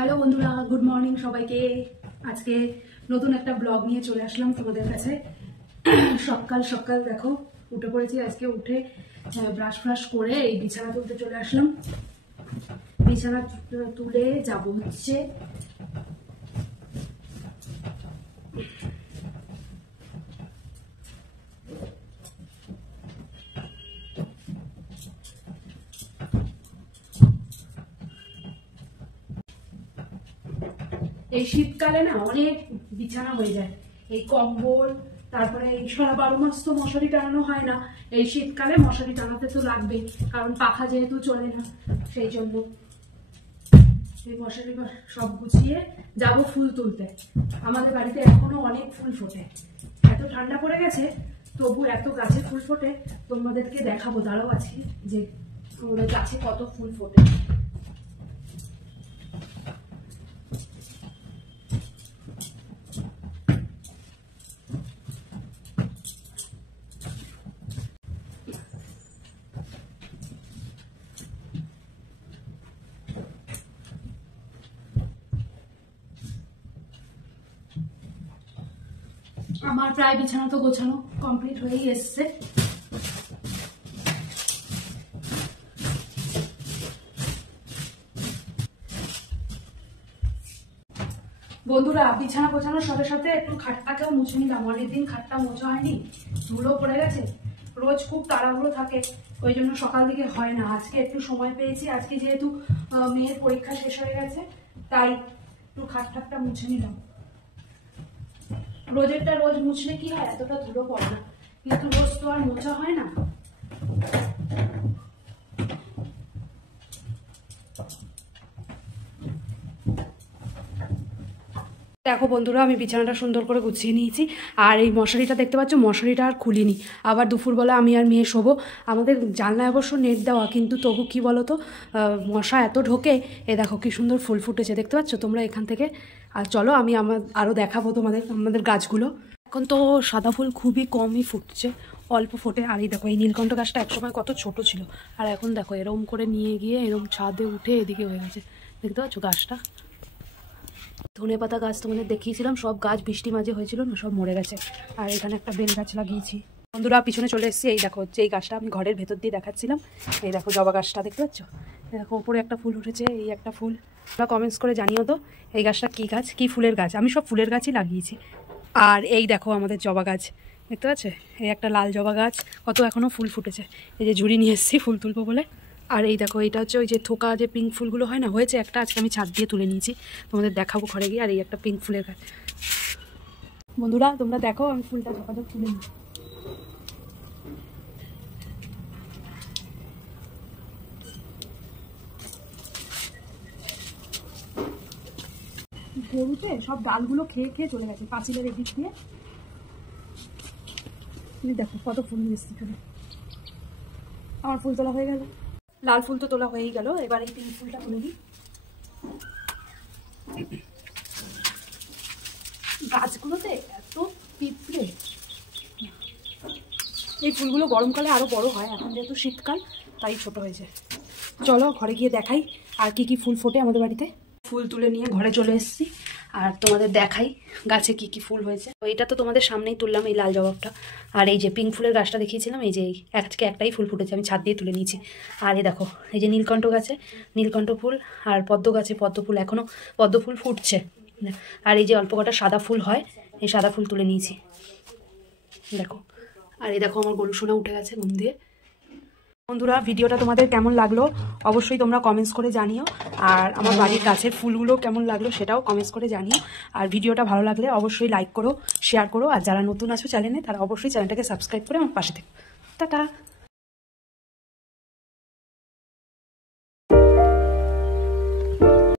Hello বন্ধুরা, good morning সবাইকে। আজকে নতুন একটা ব্লগ নিয়ে চলে আসলাম তোমাদের কাছে। সকাল সকাল দেখো উঠে পড়েছি। আজকে উঠে ব্রাশ ফ্রাশ করে এই বিছানা তুলতে চলে আসলাম। বিছানা তুলে যাব হচ্ছে এই শীতকালে না অনেক বিছানা হয়ে যায়। এই কম্বল, তারপরে এই সারা 12 মাস তো মশারি টানানো হয় না। এই শীতকালে মশারি টানাতে তো লাগবে, কারণ পাখা যেহেতু চলে না, সেই জন্য এই মশারি সব গুছিয়ে যাব ফুল তুলতে। আমাদের বাড়িতে এখনো অনেক ফুল ফোটে। এত ঠান্ডা পড়ে গেছে তবু এত গাছে ফুল ফোটে। তোমাদেরকে দেখাবো, দাঁড়াও আছে যে আমাদের গাছে কত ফুল ফোটে। আমার প্রায় বিছানা তো গোছানো কমপ্লিট হয়েই এসছে। বন্ধুরা, বিছানা গোছানোর সাথে সাথে একটু খাটটাকেও মুছে নিলাম। অনেকদিন খাটটা মোছা হয়নি, ধুলো পড়ে গেছে। রোজ খুব তাড়াহুড়ো থাকে, ওই জন্য সকাল দিকে হয় না। আজকে একটু সময় পেয়েছি। আজকে যেহেতু মেয়ের পরীক্ষা শেষ হয়ে গেছে, তাই একটু খাটটা মুছে নিলাম। রোজেরটা রোজ মুছলে কি হয়, এতটা ধুলো পড়ে না, কিন্তু রোজ তো আর মোছা হয় না। দেখো বন্ধুরা, আমি বিছানাটা সুন্দর করে গুছিয়ে নিয়েছি। আর এই মশারিটা দেখতে পাচ্ছ, মশারিটা আর খুলিনি। আবার দুপুরবেলা আমি আর মেয়ে শোবো। আমাদের জানলায় অবশ্য নেট দেওয়া, কিন্তু তবু কি বলো তো, মশা এত ঢোকে। এ দেখো কি সুন্দর ফুল ফুটেছে, দেখতে পাচ্ছ তোমরা এখান থেকে। আর চলো আমি আরও দেখাবো তোমাদের আমাদের গাছগুলো। এখন তো সাদা ফুল খুবই কমই ফুটছে, অল্প ফোটে। আর এই দেখো, এই নীলকণ্ঠ গাছটা একসময় কত ছোট ছিল, আর এখন দেখো এরম করে নিয়ে গিয়ে এরম ছাদে উঠে এদিকে হয়ে গেছে, দেখতে পাচ্ছ গাছটা। ধনেপাতা গাছ তোমাদের দেখিয়েছিলাম, সব গাছ বৃষ্টি মাঝে হয়েছিল না, সব মরে গেছে। আর এখানে একটা বেল গাছ লাগিয়েছি। বন্ধুরা, পিছনে চলে এসেছি। এই দেখো হচ্ছে এই গাছটা আমি ঘরের ভেতর দিয়ে দেখাচ্ছিলাম। এই দেখো জবা গাছটা, দেখতে পাচ্ছ? দেখো ওপরে একটা ফুল উঠেছে, এই একটা ফুল। তোমরা কমেন্টস করে জানিও তো এই গাছটা কী গাছ, কী ফুলের গাছ। আমি সব ফুলের গাছই লাগিয়েছি। আর এই দেখো আমাদের জবা গাছ, দেখতে পাচ্ছ? এই একটা লাল জবা গাছ, কত এখনও ফুল ফুটেছে। এই যে ঝুড়ি নিয়ে এসেছি ফুল তুলবো বলে। আর এই দেখো, এটা হচ্ছে ওই যে থোকা যে পিঙ্ক ফুলগুলো হয় না, হয়েছে একটা, আজকে আমি ছাদ দিয়ে তুলে নিয়েছি, তোমাদের দেখাবো ঘরে গিয়ে। আর এই একটা পিঙ্ক ফুলের গাছ। বন্ধুরা তোমরা দেখো আমি ফুলটা ঝপাঝপ তুলে নিই। গরুতে সব ডালগুলো খেয়ে খেয়ে চলে গেছে পাঁচিলের এদিক দিয়ে। তুমি দেখো কত ফুল নিয়ে এসছি। আমার ফুল তোলা হয়ে গেল, লাল ফুল তো তোলা হয়েই গেল। এবার এই পিঙ্ক ফুলটা তুলে দিই। গাছগুলোতে এত পিঁপড়ে। এই ফুলগুলো গরমকালে আরো বড় হয়, এখন যেহেতু শীতকাল তাই ছোট হয়েছে। চলো ঘরে গিয়ে দেখাই আর কি কি ফুল ফোটে আমাদের বাড়িতে। ফুল তুলে নিয়ে ঘরে চলে এসেছি, আর তোমাদের দেখাই গাছে কি কি ফুল হয়েছে। এটা তো তোমাদের সামনেই তুললাম, এই লাল জবাবটা। আর এই যে পিঙ্ক ফুলের গাছটা দেখিয়েছিলাম, এই যে আজকে একটাই ফুল ফুটেছে, আমি ছাদ দিয়ে তুলে নিয়েছি। আর এই দেখো, এই যে নীলকণ্ঠ গাছে নীলকণ্ঠ ফুল, আর পদ্ম গাছে পদ্ম ফুল, এখনও পদ্ম ফুল ফুটছে। আর এই যে অল্প কটা সাদা ফুল হয়, এই সাদা ফুল তুলে নিয়েছি, দেখো। আর এই দেখো আমার গরু সোনা উঠে গেছে ঘুম দিয়ে। বন্ধুরা, ভিডিওটা তোমাদের কেমন লাগলো অবশ্যই তোমরা কমেন্টস করে জানিও। আর আমার বাড়ির গাছের ফুলগুলো কেমন লাগলো সেটাও কমেন্টস করে জানিও। আর ভিডিওটা ভালো লাগলে অবশ্যই লাইক করো, শেয়ার করো। আর যারা নতুন আছো চ্যানেলে, তারা অবশ্যই চ্যানেলটাকে সাবস্ক্রাইব করে আমার পাশে থেকো। টাটা।